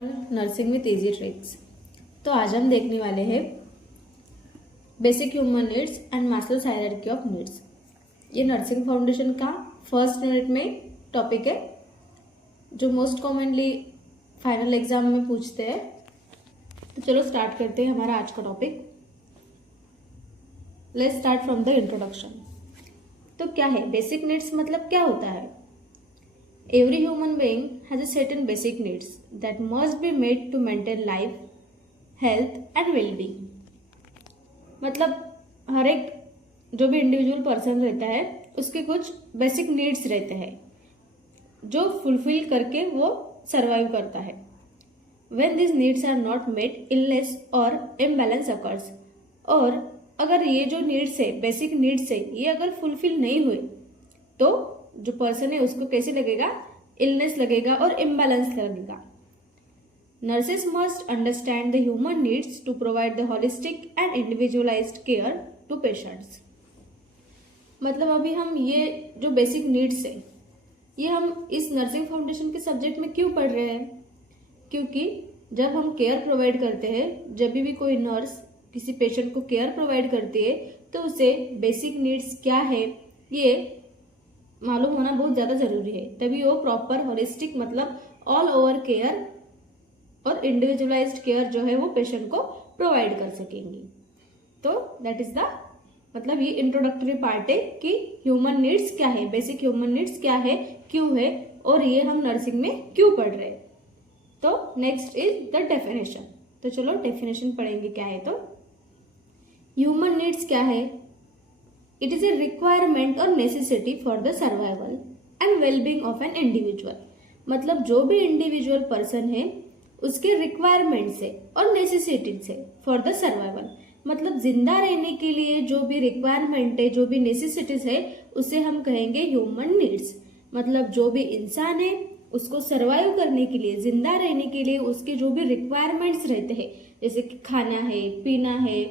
Nursing with easy tricks. तो आज हम देखने वाले हैं basic human needs and Maslow's hierarchy of needs. ये नर्सिंग फाउंडेशन का फर्स्ट यूनिट में टॉपिक है जो मोस्ट कॉमनली फाइनल एग्जाम में पूछते हैं। तो चलो स्टार्ट करते हैं हमारा आज का topic. Let's start from the introduction. तो क्या है बेसिक नीड्स, मतलब क्या होता है? Every human being has a certain basic needs that must be met to maintain life, health and well-being। मतलब हर एक जो भी इंडिविजुअल पर्सन रहता है उसके कुछ बेसिक नीड्स रहते हैं जो फुलफिल करके वो सरवाइव करता है। When these needs are not met, illness और imbalance occurs। और अगर ये जो नीड्स है, बेसिक नीड्स है, ये अगर फुलफिल नहीं हुए तो जो पर्सन है उसको कैसे लगेगा? इलनेस लगेगा और इम्बैलेंस लगेगा। Nurses must understand the human needs to provide the holistic and individualised care to patients. मतलब अभी हम ये जो बेसिक नीड्स है ये हम इस नर्सिंग फाउंडेशन के सब्जेक्ट में क्यों पढ़ रहे हैं? क्योंकि जब हम केयर प्रोवाइड करते हैं, जब भी कोई नर्स किसी पेशेंट को केयर प्रोवाइड करती है तो उसे बेसिक नीड्स क्या है ये मालूम होना बहुत ज़्यादा ज़रूरी है। तभी वो प्रॉपर होलिस्टिक मतलब ऑल ओवर केयर और इंडिविजुअलाइज्ड केयर जो है वो पेशेंट को प्रोवाइड कर सकेंगी। तो दैट इज द मतलब ये इंट्रोडक्टरी पार्ट है कि ह्यूमन नीड्स क्या है, बेसिक ह्यूमन नीड्स क्या है, क्यों है और ये हम नर्सिंग में क्यों पढ़ रहे हैं। तो नेक्स्ट इज द डेफिनेशन। तो चलो डेफिनेशन पढ़ेंगे क्या है। तो ह्यूमन नीड्स क्या है? It is a requirement और necessity for the survival and well-being of an individual। मतलब जो भी इंडिविजुअल पर्सन है उसके रिक्वायरमेंट्स है और नेसेसिटीज है फॉर द सर्वाइवल। मतलब जिंदा रहने के लिए जो भी रिक्वायरमेंट है, जो भी नेसेसिटीज है उसे हम कहेंगे ह्यूमन नीड्स। मतलब जो भी इंसान है उसको सर्वाइव करने के लिए, जिंदा रहने के लिए उसके जो भी रिक्वायरमेंट्स रहते हैं, जैसे कि खाना है, पीना है,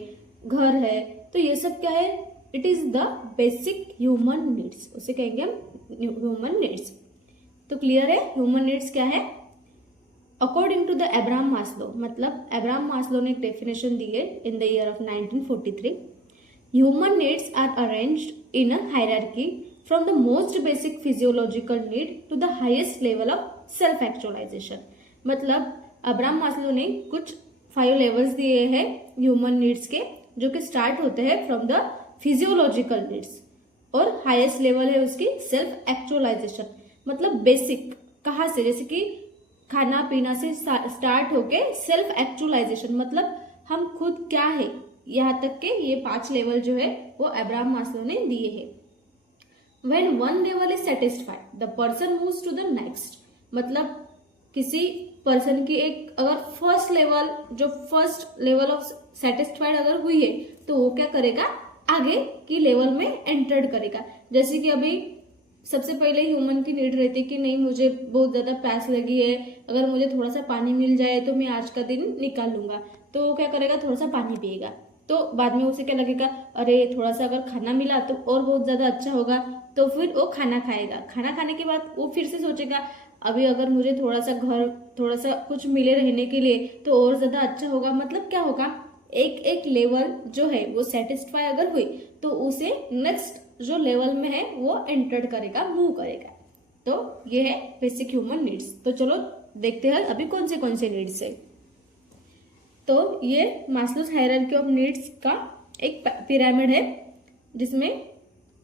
घर है, तो ये सब क्या है? It is the basic human needs, उसे कहेंगे हम ह्यूमन नीड्स। तो क्लियर है ह्यूमन नीड्स क्या है? According to the Abraham Maslow, मतलब अब्राहम मास्लो ने एक डेफिनेशन दी है in the year of 1943। Human needs are arranged in a hierarchy from the most basic physiological need to the highest level of self actualisation. मतलब Abraham Maslow ने कुछ 5 levels दिए हैं ह्यूमन नीड्स के, जो कि स्टार्ट होते हैं फ्रॉम द फिजियोलॉजिकल नीड्स और हाईएस्ट लेवल है उसकी सेल्फ एक्चुअलाइजेशन। मतलब बेसिक कहाँ से, जैसे कि खाना पीना से स्टार्ट होके सेल्फ एक्चुअलाइजेशन, मतलब हम खुद क्या है, यहाँ तक के ये 5 लेवल जो है वो अब्राहम मास्लो ने दिए हैं। When one level is satisfied the person moves to the next. मतलब किसी पर्सन की एक अगर फर्स्ट लेवल ऑफ सेटिस्फाइड अगर हुई है तो वो क्या करेगा? आगे की लेवल में एंटर्ड करेगा। जैसे कि अभी सबसे पहले ह्यूमन की नीड रहती है कि नहीं मुझे बहुत ज्यादा प्यास लगी है, अगर मुझे थोड़ा सा पानी मिल जाए तो मैं आज का दिन निकाल लूंगा। तो वो क्या करेगा? थोड़ा सा पानी पिएगा। तो बाद में उसे क्या लगेगा? अरे थोड़ा सा अगर खाना मिला तो और बहुत ज्यादा अच्छा होगा, तो फिर वो खाना खाएगा। खाना खाने के बाद वो फिर से सोचेगा अभी अगर मुझे थोड़ा सा कुछ मिले रहने के लिए तो और ज्यादा अच्छा होगा। मतलब क्या होगा? एक लेवल जो है वो सेटिस्फाई अगर हुई तो उसे नेक्स्ट जो लेवल में है वो एंटर करेगा, मूव करेगा। तो ये है बेसिक ह्यूमन नीड्स। तो चलो देखते हैं अभी कौन से नीड्स है। तो ये मास्लोज हायरार्की ऑफ नीड्स का एक पिरामिड है जिसमें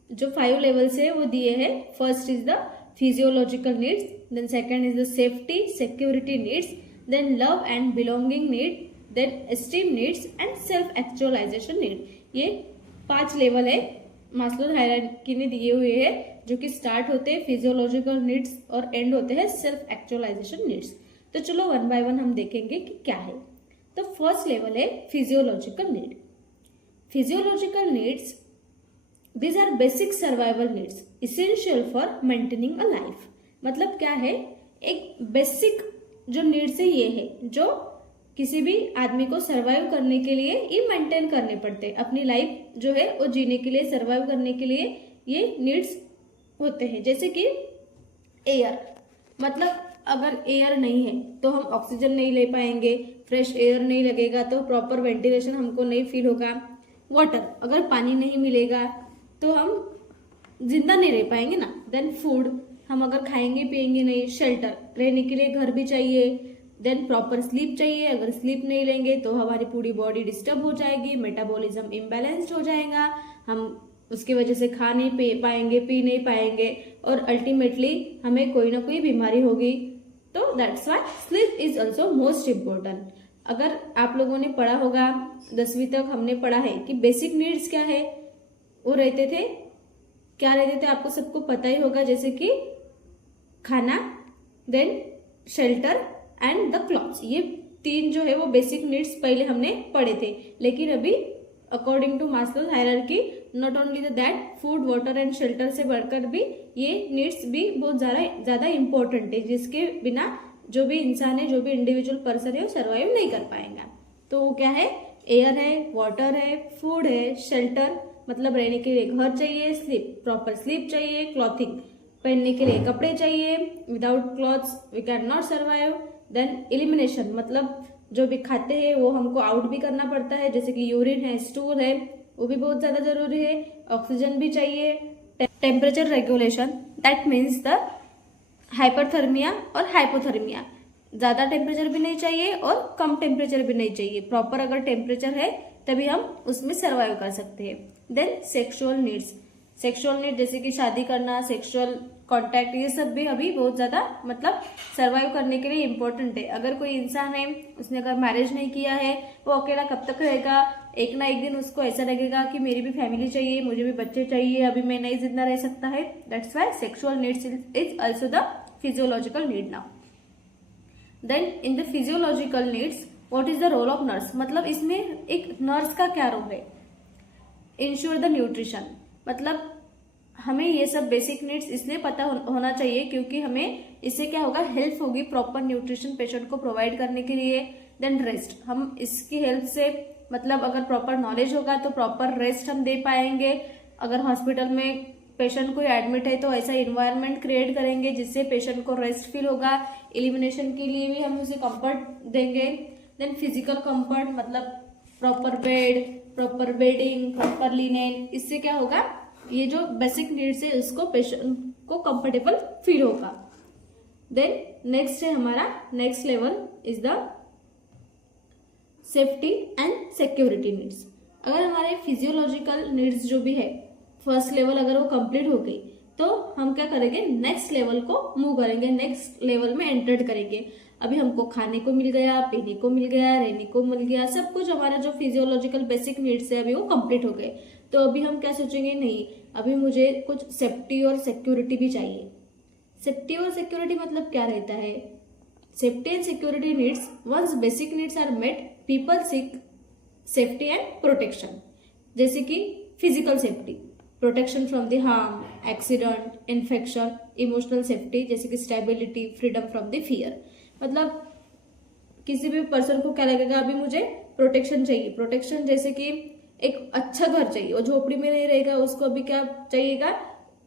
जो 5 लेवल्स है वो दिए हैं। First is the physiological needs, then second is the safety security needs, then love and belonging need, then esteem needs and self actualisation need. ये 5 लेवल है मास्लो हायरार्की ने दिए हुए हैं, जो कि स्टार्ट होते हैं फिजियोलॉजिकल नीड्स और एंड होते हैं सेल्फ एक्चुअलाइजेशन नीड्स। तो चलो 1 बाय 1 हम देखेंगे कि क्या है। तो फर्स्ट लेवल है physiological need. Physiological needs these are basic survival needs essential for maintaining a life. मतलब क्या है? एक बेसिक जो नीड्स है ये है जो किसी भी आदमी को सरवाइव करने के लिए ये मेंटेन करने पड़ते हैं। अपनी लाइफ जो है वो जीने के लिए, सरवाइव करने के लिए ये नीड्स होते हैं। जैसे कि एयर, मतलब अगर एयर नहीं है तो हम ऑक्सीजन नहीं ले पाएंगे, फ्रेश एयर नहीं लगेगा तो प्रॉपर वेंटिलेशन हमको नहीं फील होगा। वाटर, अगर पानी नहीं मिलेगा तो हम जिंदा नहीं रह पाएंगे ना। देन फूड, हम अगर खाएंगे पिएंगे नहीं। शेल्टर, रहने के लिए घर भी चाहिए। देन प्रॉपर स्लीप चाहिए, अगर स्लीप नहीं लेंगे तो हमारी पूरी बॉडी डिस्टर्ब हो जाएगी, मेटाबॉलिज्म इम्बैलेंस्ड हो जाएगा, हम उसकी वजह से खा नहीं पाएंगे, पी नहीं पाएंगे और अल्टीमेटली हमें कोई ना कोई बीमारी होगी। तो that's why sleep is also most important. अगर आप लोगों ने पढ़ा होगा 10वीं तक हमने पढ़ा है कि बेसिक नीड्स क्या है, वो रहते थे, क्या रहते थे आपको सबको पता ही होगा, जैसे कि खाना, then shelter and the clothes. ये 3 जो है वो बेसिक नीड्स पहले हमने पढ़े थे। लेकिन अभी according to Maslow's hierarchy not only that food water and shelter से बढ़कर भी ये नीड्स भी बहुत ज्यादा इंपॉर्टेंट है, जिसके बिना जो भी इंसान है, जो भी इंडिविजुअल पर्सन है वो सर्वाइव नहीं कर पाएगा। तो वो क्या है, एयर है, वाटर है, फूड है, शेल्टर मतलब रहने के लिए घर चाहिए, स्लीप प्रॉपर स्लीप चाहिए, क्लॉथिंग पहनने के लिए कपड़े चाहिए, without clothes we can not survive. Then elimination मतलब जो भी खाते हैं वो हमको आउट भी करना पड़ता है, जैसे कि यूरिन है, स्टूल है, वो भी बहुत ज्यादा जरूरी है। ऑक्सीजन भी चाहिए। Temperature regulation, that means the hyperthermia और हाइपोथर्मिया, ज्यादा टेम्परेचर भी नहीं चाहिए और कम टेम्परेचर भी नहीं चाहिए। प्रॉपर अगर टेम्परेचर है तभी हम उसमें सर्वाइव कर सकते हैं। Then sexual needs, sexual need जैसे कि शादी करना, सेक्सुअल कांटेक्ट, ये सब भी अभी बहुत ज्यादा मतलब सर्वाइव करने के लिए इम्पोर्टेंट है। अगर कोई इंसान है, उसने अगर मैरिज नहीं किया है, वो अकेला कब तक रहेगा, एक ना एक दिन उसको ऐसा लगेगा कि मेरी भी फैमिली चाहिए, मुझे भी बच्चे चाहिए, अभी मैं नहीं जिंदा रह सकता है। That's why sexual needs is also the physiological need now. Then in the physiological needs what is the role of nurse, मतलब इसमें एक नर्स का क्या रोल है। इंश्योर द न्यूट्रिशन, मतलब हमें ये सब बेसिक नीड्स इसलिए पता होना चाहिए क्योंकि हमें इससे क्या होगा, हेल्प होगी प्रॉपर न्यूट्रिशन पेशेंट को प्रोवाइड करने के लिए। देन रेस्ट, हम इसकी हेल्प से मतलब अगर प्रॉपर नॉलेज होगा तो प्रॉपर रेस्ट हम दे पाएंगे। अगर हॉस्पिटल में पेशेंट कोई एडमिट है तो ऐसा इन्वायरमेंट क्रिएट करेंगे जिससे पेशेंट को रेस्ट फील होगा। एलिमिनेशन के लिए भी हम उसे कंफर्ट देंगे। देन फिजिकल कंफर्ट मतलब proper bed, proper bedding, proper linen, इससे क्या होगा, ये जो बेसिक नीड्स है उसको पेशेंट को कंफर्टेबल फील होगा। देन नेक्स्ट है हमारा next level is the safety and security needs. अगर हमारे फिजियोलॉजिकल नीड्स जो भी है फर्स्ट लेवल अगर वो कंप्लीट हो गई तो हम क्या करेंगे, नेक्स्ट लेवल को मूव करेंगे, नेक्स्ट लेवल में एंटर करेंगे। अभी हमको खाने को मिल गया, पीने को मिल गया, रहने को मिल गया, सब कुछ हमारा जो फिजियोलॉजिकल बेसिक नीड्स है अभी वो कंप्लीट हो गए। तो अभी हम क्या सोचेंगे, नहीं अभी मुझे कुछ सेफ्टी और सिक्योरिटी भी चाहिए। सेफ्टी और सिक्योरिटी मतलब क्या रहता है, safety and security needs once basic needs are met people seek safety and protection. जैसे कि physical safety, protection from the harm, accident, infection, emotional safety जैसे कि stability, freedom from the fear. मतलब किसी भी पर्सन को क्या लगेगा, अभी मुझे प्रोटेक्शन चाहिए। प्रोटेक्शन जैसे कि एक अच्छा घर चाहिए, और झोपड़ी में नहीं रहेगा उसको अभी क्या चाहिएगा,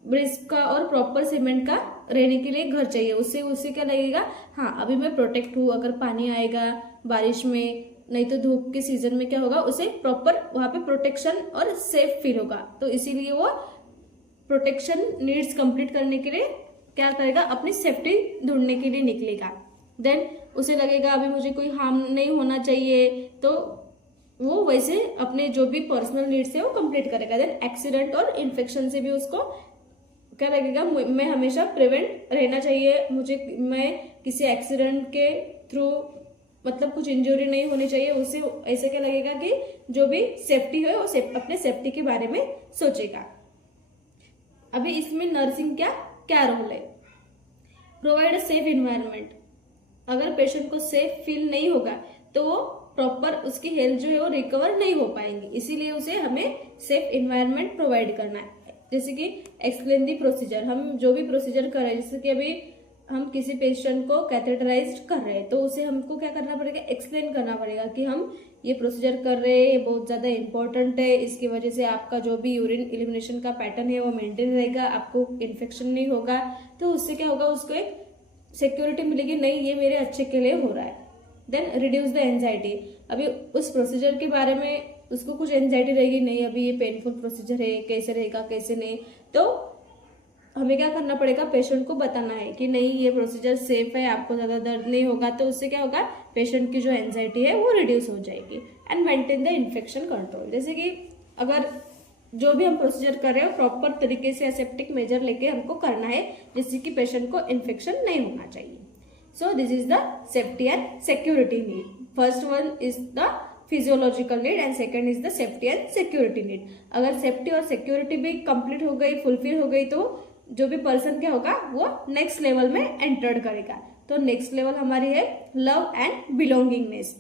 ब्रिक्स का और प्रॉपर सीमेंट का रहने के लिए घर चाहिए। उससे उससे क्या लगेगा, हाँ अभी मैं प्रोटेक्ट हूँ, अगर पानी आएगा बारिश में, नहीं तो धूप के सीजन में क्या होगा, उसे प्रॉपर वहां पे प्रोटेक्शन और सेफ फील होगा। तो इसीलिए वो प्रोटेक्शन नीड्स कंप्लीट करने के लिए क्या करेगा, अपनी सेफ्टी ढूंढने के लिए निकलेगा। देन उसे लगेगा अभी मुझे कोई हार्म नहीं होना चाहिए, तो वो वैसे अपने जो भी पर्सनल नीड्स है वो कंप्लीट करेगा। देन एक्सीडेंट और इन्फेक्शन से भी उसको क्या लगेगा, मैं हमेशा प्रिवेंट रहना चाहिए, मैं किसी एक्सीडेंट के थ्रू मतलब कुछ इंजरी नहीं होनी चाहिए। उसे ऐसे क्या लगेगा कि जो भी सेफ्टी है वो अपने सेफ्टी के बारे में सोचेगा। अभी इसमें नर्सिंग क्या रोल है, प्रोवाइड अ सेफ इन्वायरमेंट। अगर पेशेंट को सेफ फील नहीं होगा तो वो प्रॉपर उसकी हेल्थ जो है वो रिकवर नहीं हो पाएंगी, इसीलिए उसे हमें सेफ इन्वायरमेंट प्रोवाइड करना है। जैसे कि एक्सप्लेन दी प्रोसीजर, हम जो भी प्रोसीजर कर रहे हैं, जैसे कि अभी हम किसी पेशेंट को कैथेटराइज कर रहे हैं तो उसे हमको क्या करना पड़ेगा, एक्सप्लेन करना पड़ेगा कि हम ये प्रोसीजर कर रहे हैं, ये बहुत ज्यादा इंपॉर्टेंट है, इसकी वजह से आपका जो भी यूरिन एलिमिनेशन का पैटर्न है वो मेंटेन रहेगा, आपको इन्फेक्शन नहीं होगा। तो उससे क्या होगा, उसको एक सिक्योरिटी मिलेगी, नहीं ये मेरे अच्छे के लिए हो रहा है। देन रिड्यूस द एंजाइटी, अभी उस प्रोसीजर के बारे में उसको कुछ एंजाइटी रहेगी, नहीं अभी ये पेनफुल प्रोसीजर है, कैसे रहेगा कैसे नहीं, तो हमें क्या करना पड़ेगा, पेशेंट को बताना है कि नहीं ये प्रोसीजर सेफ है, आपको ज़्यादा दर्द नहीं होगा। तो उससे क्या होगा, पेशेंट की जो एंजाइटी है वो रिड्यूस हो जाएगी। And maintain the infection control, जैसे कि अगर जो भी हम प्रोसीजर कर रहे हैं प्रॉपर तरीके से एसेप्टिक मेजर लेके हमको करना है, जिससे कि पेशेंट को इन्फेक्शन नहीं होना चाहिए। सो this is the safety and security need. First one is the physiological need and second is the safety and security need. अगर सेफ्टी और सिक्योरिटी भी कंप्लीट हो गई, फुलफिल हो गई, तो जो भी पर्सन क्या होगा वो नेक्स्ट लेवल में एंटर्ड करेगा। तो नेक्स्ट लेवल हमारी है लव एंड बिलोंगिंगनेस।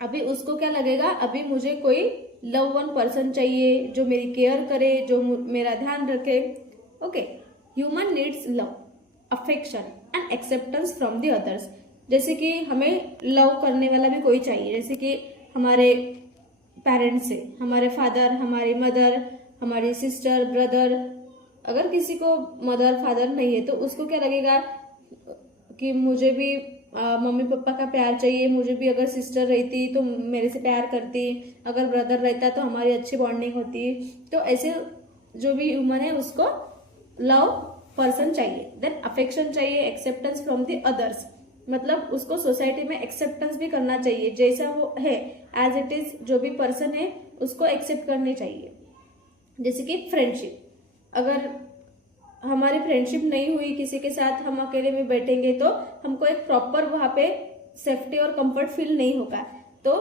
अभी उसको क्या लगेगा, अभी मुझे कोई लव वन पर्सन चाहिए जो मेरी केयर करे, जो मेरा ध्यान रखे। Okay, human needs love, affection and acceptance from the others. जैसे कि हमें लव करने वाला भी कोई चाहिए, जैसे कि हमारे पेरेंट्स से, हमारे फादर, हमारी मदर, हमारी सिस्टर, ब्रदर। अगर किसी को मदर फादर नहीं है तो उसको क्या लगेगा कि मुझे भी मम्मी पापा का प्यार चाहिए, मुझे भी अगर सिस्टर रहती तो मेरे से प्यार करती, अगर ब्रदर रहता तो हमारी अच्छी बॉन्डिंग होती। तो ऐसे जो भी ह्यूमन है उसको लव पर्सन चाहिए। देन अफेक्शन चाहिए, एक्सेप्टेंस फ्रॉम द अदर्स, मतलब उसको सोसाइटी में एक्सेप्टेंस भी करना चाहिए, जैसा वो है एज इट इज, जो भी पर्सन है उसको एक्सेप्ट करनी चाहिए। जैसे कि फ्रेंडशिप, अगर हमारी फ्रेंडशिप नहीं हुई किसी के साथ, हम अकेले में बैठेंगे तो हमको एक प्रॉपर वहाँ पे सेफ्टी और कंफर्ट फील नहीं होगा। तो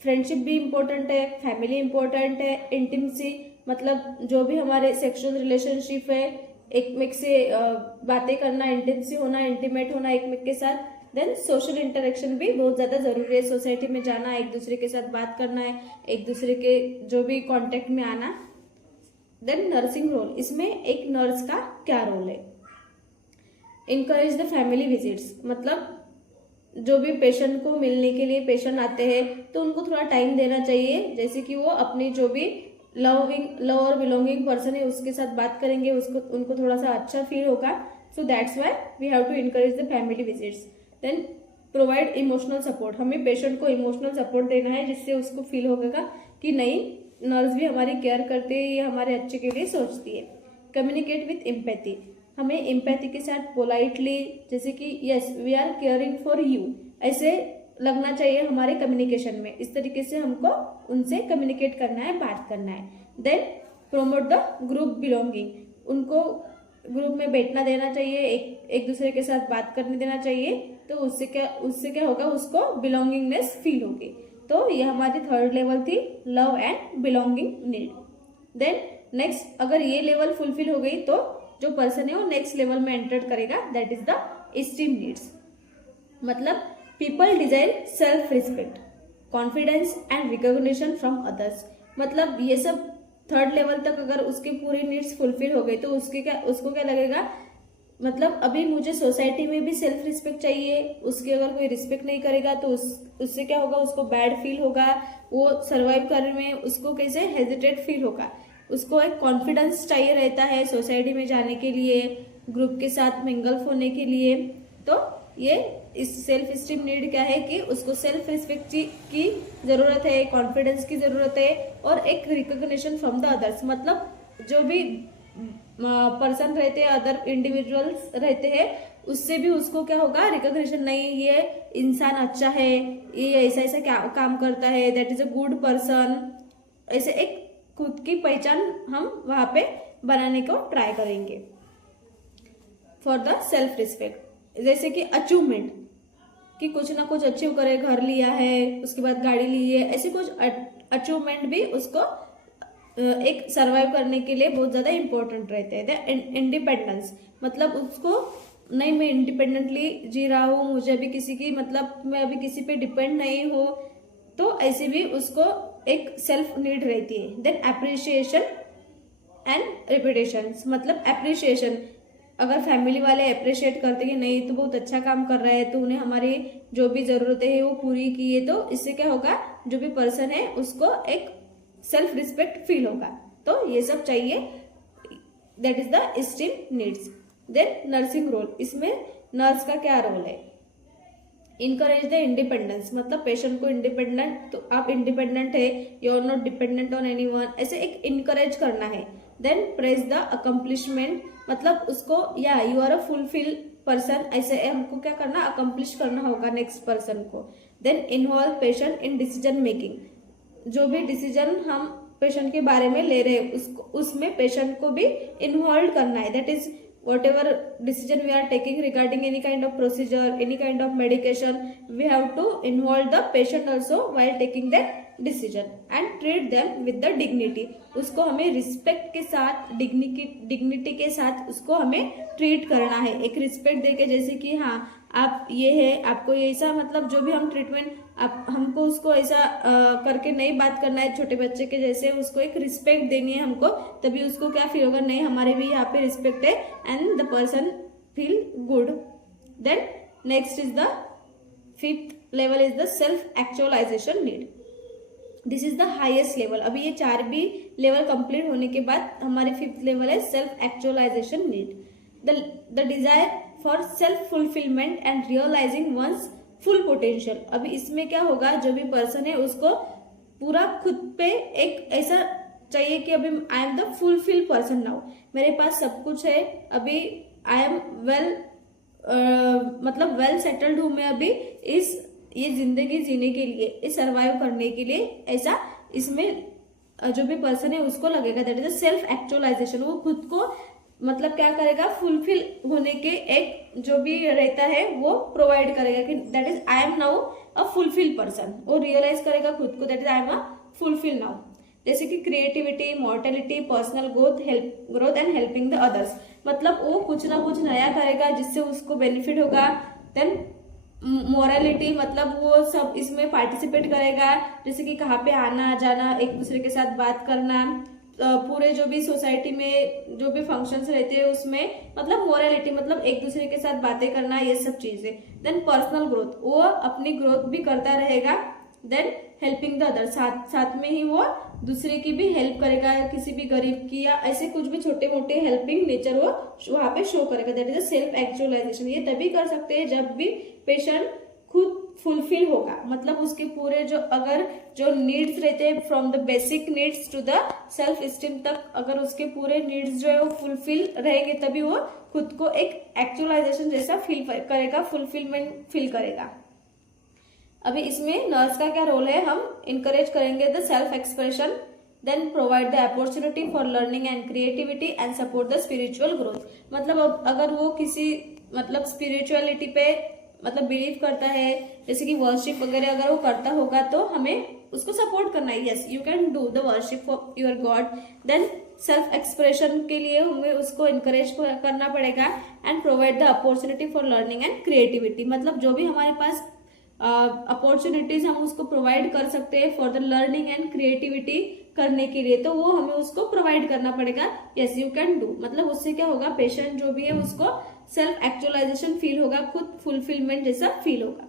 फ्रेंडशिप भी इम्पोर्टेंट है, फैमिली इम्पोर्टेंट है, इंटीमेसी मतलब जो भी हमारे सेक्सुअल रिलेशनशिप है, एक में से बातें करना, इंटीमेसी होना, इंटीमेट होना एक में के साथ। देन सोशल इंटरेक्शन भी बहुत ज्यादा जरूरी है, सोसाइटी में जाना, एक दूसरे के साथ बात करना है, एक दूसरे के जो भी कांटेक्ट में आना। देन नर्सिंग रोल, इसमें एक नर्स का क्या रोल है, इनकरेज द फैमिली विजिट्स, मतलब जो भी पेशेंट को मिलने के लिए पेशेंट आते हैं तो उनको थोड़ा टाइम देना चाहिए, जैसे कि वो अपनी जो भी लव और बिलोंगिंग पर्सन है उसके साथ बात करेंगे, उसको उनको थोड़ा सा अच्छा फील होगा। So that's why we have to encourage the family visits. Then provide emotional support, हमें पेशेंट को इमोशनल सपोर्ट देना है जिससे उसको फील होगा कि नहीं नर्स भी हमारी केयर करते हैं, ये हमारे अच्छे के लिए सोचती है। कम्युनिकेट विथ एम्पैथी, हमें एम्पैथी के साथ पोलाइटली, जैसे कि yes we are caring for you, ऐसे लगना चाहिए हमारे कम्युनिकेशन में, इस तरीके से हमको उनसे कम्युनिकेट करना है, बात करना है। Then promote the group belonging, उनको ग्रुप में बैठना देना चाहिए, एक दूसरे के साथ बात करने देना चाहिए, तो उससे क्या होगा, उसको बिलोंगिंगनेस फील होगी। तो ये हमारी थर्ड लेवल थी, love and belonging need. Then next, अगर ये लेवल फुलफिल हो गई तो जो पर्सन है वो नेक्स्ट लेवल में एंटर करेगा, that is the esteem needs. मतलब people desire self respect, confidence and recognition from others, मतलब ये सब थर्ड लेवल तक अगर उसकी पूरी नीड्स फुलफिल हो गई तो उसको क्या लगेगा, मतलब अभी मुझे सोसाइटी में भी सेल्फ रिस्पेक्ट चाहिए, उसकी अगर कोई रिस्पेक्ट नहीं करेगा तो उससे क्या होगा, उसको बैड फील होगा, वो सर्वाइव करने में उसको कैसे हेजिटेट फील होगा, उसको एक कॉन्फिडेंस चाहिए रहता है सोसाइटी में जाने के लिए, ग्रुप के साथ मिंगल होने के लिए। तो ये इस सेल्फ स्टीम नीड क्या है कि उसको सेल्फ रिस्पेक्ट की जरूरत है, कॉन्फिडेंस की जरूरत है, और एक रिकॉग्निशन फ्रॉम द अदर्स, मतलब जो भी पर्सन रहते हैं, अदर इंडिविजुअल्स रहते हैं, उससे भी उसको क्या होगा, रिकॉग्निशन, नहीं ये इंसान अच्छा है, ये ऐसा ऐसा क्या काम करता है, that is a good person, ऐसे एक खुद की पहचान हम वहां पे बनाने को ट्राई करेंगे। फॉर द सेल्फ रिस्पेक्ट, जैसे कि अचीवमेंट, कि कुछ ना कुछ अचीव करे, घर लिया है, उसके बाद गाड़ी ली है, ऐसे कुछ अचीवमेंट भी उसको एक सर्वाइव करने के लिए बहुत ज्यादा इंपॉर्टेंट रहते हैं। इंडिपेंडेंस, मतलब उसको नहीं मैं इंडिपेंडेंटली जी रहा हूँ, मुझे अभी किसी की, मतलब मैं अभी किसी पे डिपेंड नहीं हूँ, तो ऐसे भी उसको एक सेल्फ नीड रहती है। देन एप्रिसिएशन एंड रिपीटेशन, मतलब एप्रिसिएशन, अगर फैमिली वाले अप्रिशिएट करते कि नहीं तो बहुत अच्छा काम कर रहा है, तो उन्हें हमारी जो भी जरूरतें है वो पूरी की है, तो इससे क्या होगा, जो भी पर्सन है उसको एक सेल्फ रिस्पेक्ट फील होगा। तो ये सब चाहिए, that is the esteem needs. Then nursing role, इसमें नर्स का क्या रोल है? इनकरेज द इंडिपेंडेंस, मतलब पेशेंट को इंडिपेंडेंट, तो आप इंडिपेंडेंट है, you are not dependent on anyone, ऐसे एक इनकरेज करना है। देन प्रेज द अकम्प्लिशमेंट, मतलब उसको या you are a fulfil person, ऐसे हमको क्या करना, अकम्प्लिश करना होगा नेक्स्ट पर्सन को। Then involve patient in decision making, जो भी डिसीजन हम पेशेंट के बारे में ले रहे हैं उसको, उसमें पेशेंट को भी इन्वॉल्व करना है। That is whatever decision we are taking regarding any kind of procedure, any kind of medication, we have to involve the patient also while taking that decision and treat them with the dignity, उसको हमें respect के साथ, dignity के साथ उसको हमें treat करना है, एक रिस्पेक्ट देके, जैसे कि हाँ आप ये है, आपको ऐसा, मतलब जो भी हम ट्रीटमेंट, आप हमको उसको ऐसा करके नहीं बात करना है छोटे बच्चे के जैसे, उसको एक रिस्पेक्ट देनी है हमको, तभी उसको क्या फील होगा, नहीं हमारे भी यहाँ पे रिस्पेक्ट है and the person feel good. Then next is the fifth level is the self actualisation need. This is the highest level. अभी ये 4 भी लेवल कंप्लीट होने के बाद हमारी फिफ्थ लेवल है self actualisation need, the desire for self fulfilment and realising one's full potential. अभी इसमें क्या होगा, जो भी पर्सन है उसको पूरा खुद पे एक ऐसा चाहिए कि अभी I am the fulfil person now, मेरे पास सब कुछ है, अभी आई एम वेल, मतलब वेल सेटल्ड हूं मैं अभी इस ये जिंदगी जीने के लिए, इस सर्वाइव करने के लिए, ऐसा इसमें जो भी पर्सन है उसको लगेगा। दैट इज सेल्फ एक्चुअलाइजेशन, वो खुद को मतलब क्या करेगा, फुलफिल होने के एक जो भी रहता है वो प्रोवाइड करेगा कि that is I am now a fulfil person, वो रियलाइज करेगा खुद को, that is I am a fulfil now. जैसे कि creativity, mortality, personal growth and helping the others, मतलब वो कुछ ना कुछ नया करेगा जिससे उसको बेनिफिट होगा। देन मोरालिटी, मतलब वो सब इसमें पार्टिसिपेट करेगा, जैसे कि कहाँ पे आना जाना, एक दूसरे के साथ बात करना, पूरे जो भी सोसाइटी में जो भी फंक्शंस रहते हैं उसमें, मतलब मोरालिटी, मतलब एक दूसरे के साथ बातें करना, ये सब चीजें। देन पर्सनल ग्रोथ, वो अपनी ग्रोथ भी करता रहेगा। देन हेल्पिंग द अदर, साथ में ही वो दूसरे की भी हेल्प करेगा, किसी भी गरीब की या ऐसे कुछ भी छोटे मोटे हेल्पिंग नेचर वो वहां पे शो करेगा। That is a self actualisation. ये तभी कर सकते हैं जब भी पेशेंट खुद फुलफिल होगा, मतलब उसके पूरे जो नीड्स रहते हैं from the basic needs to the self esteem तक, अगर उसके पूरे नीड्स जो है वो फुलफिल रहेंगे तभी वो खुद को एक एक्चुअलाइजेशन जैसा फील करेगा, फुलफिलमेंट फील करेगा। अभी इसमें नर्स का क्या रोल है, हम इनकरेज करेंगे the self expression, then provide the opportunity for learning and creativity and support the spiritual growth. मतलब अगर वो किसी मतलब स्पिरिचुअलिटी पे मतलब बिलीव करता है, जैसे कि वर्शिप वगैरह अगर वो करता होगा तो हमें उसको सपोर्ट करना है। Yes, you can do the worship for your god. Then self expression के लिए हमें उसको इनकरेज करना पड़ेगा and provide the opportunity for learning and creativity, मतलब जो भी हमारे पास अपॉर्चुनिटीज हम उसको प्रोवाइड कर सकते हैं for the learning and creativity करने के लिए, तो वो हमें उसको प्रोवाइड करना पड़ेगा। यस, यू कैन डू, मतलब उससे क्या होगा, पेशेंट जो भी है उसको सेल्फ एक्चुअलाइजेशन फील होगा, खुद फुलफिलमेंट जैसा फील होगा।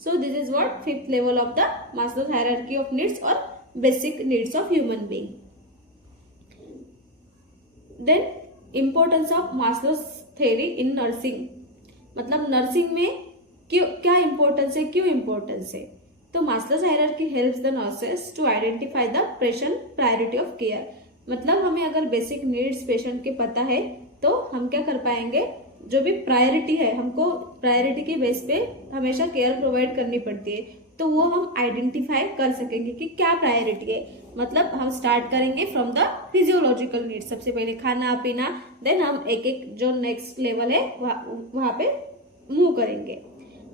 So this is what fifth level of the Maslow's hierarchy of needs और basic needs of human being. Then importance of Maslow's theory in nursing, मतलब नर्सिंग में क्यों क्या इंपॉर्टेंस है, क्यों इंपॉर्टेंस है। तो Maslow's hierarchy helps the nurses to identify the patient priority of care, मतलब हमें अगर बेसिक नीड्स पेशेंट के पता है तो हम क्या कर पाएंगे, जो भी प्रायोरिटी है, हमको प्रायोरिटी के बेस पे हमेशा केयर प्रोवाइड करनी पड़ती है, तो वो हम आइडेंटिफाई कर सकेंगे कि क्या प्रायोरिटी है। मतलब हम स्टार्ट करेंगे फ्रॉम द फिजियोलॉजिकल नीड्स, सबसे पहले खाना पीना, देन हम एक एक जो नेक्स्ट लेवल है वहां पे मूव करेंगे।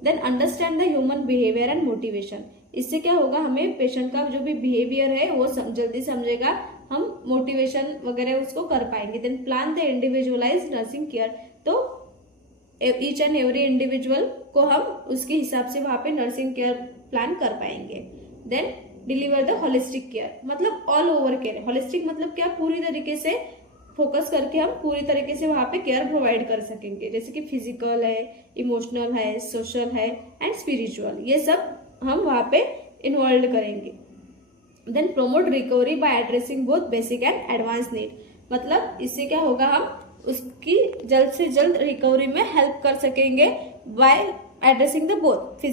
Then understand the human behaviour and motivation, इससे क्या होगा, हमें पेशेंट का जो भी बिहेवियर है वो जल्दी समझेगा, हम मोटिवेशन वगैरह उसको कर पाएंगे। Then plan the individualise nursing care, तो ईच एंड एवरी इंडिविजुअल को हम उसके हिसाब से वहां पे नर्सिंग केयर प्लान कर पाएंगे। Then deliver the holistic care, मतलब ऑल ओवर केयर, होलिस्टिक मतलब क्या, पूरी तरीके से फोकस करके हम पूरी तरीके से वहां पे केयर प्रोवाइड कर सकेंगे, जैसे कि फिजिकल है, इमोशनल है, सोशल है एंड स्पिरिचुअल, ये सब हम वहां पे इन्वॉल्व करेंगे। Then promote recovery by addressing both basic and advance need, मतलब इससे क्या होगा, हम उसकी जल्द से जल्द रिकवरी में हेल्प कर सकेंगे by addressing the both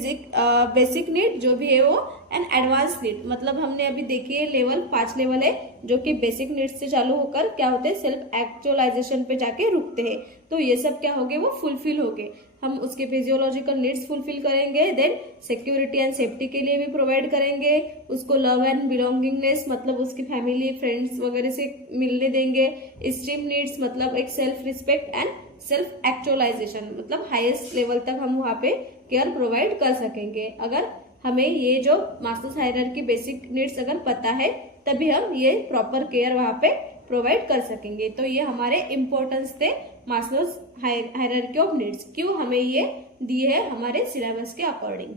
basic need जो भी है वो एंड एडवांस नीड। मतलब हमने अभी देखी है लेवल 5 लेवल है जो कि बेसिक नीड से चालू होकर क्या होते हैं सेल्फ एक्चुअलाइजेशन पे जाके रुकते हैं। तो ये सब क्या हो गए वो फुलफिल हो गए। हम उसके फिजियोलॉजिकल नीड्स फुलफिल करेंगे, देन सिक्योरिटी एंड सेफ्टी के लिए भी प्रोवाइड करेंगे, उसको लव एंड बिलोंगिंगनेस मतलब उसकी फैमिली फ्रेंड्स वगैरह से मिलने देंगे, स्ट्रीम नीड्स मतलब एक self respect and self actualisation मतलब हाईएस्ट लेवल तक हम वहाँ पे केयर प्रोवाइड कर सकेंगे। अगर हमें ये जो मास्लोस हायरार्की बेसिक नीड्स अगर पता है तभी हम ये प्रॉपर केयर वहाँ पे प्रोवाइड कर सकेंगे। तो ये हमारे इम्पोर्टेंस थे मास्लोस हायरार्की ऑफ नीड्स, क्यों हमें ये दिए है हमारे सिलेबस के according.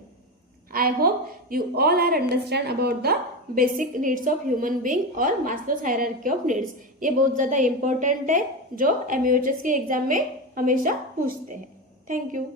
I hope you all are understand about the basic needs of human being और Maslow's hierarchy of needs। ये बहुत ज़्यादा इम्पोर्टेंट है जो MUHS के एग्जाम में हमेशा पूछते हैं। Thank you.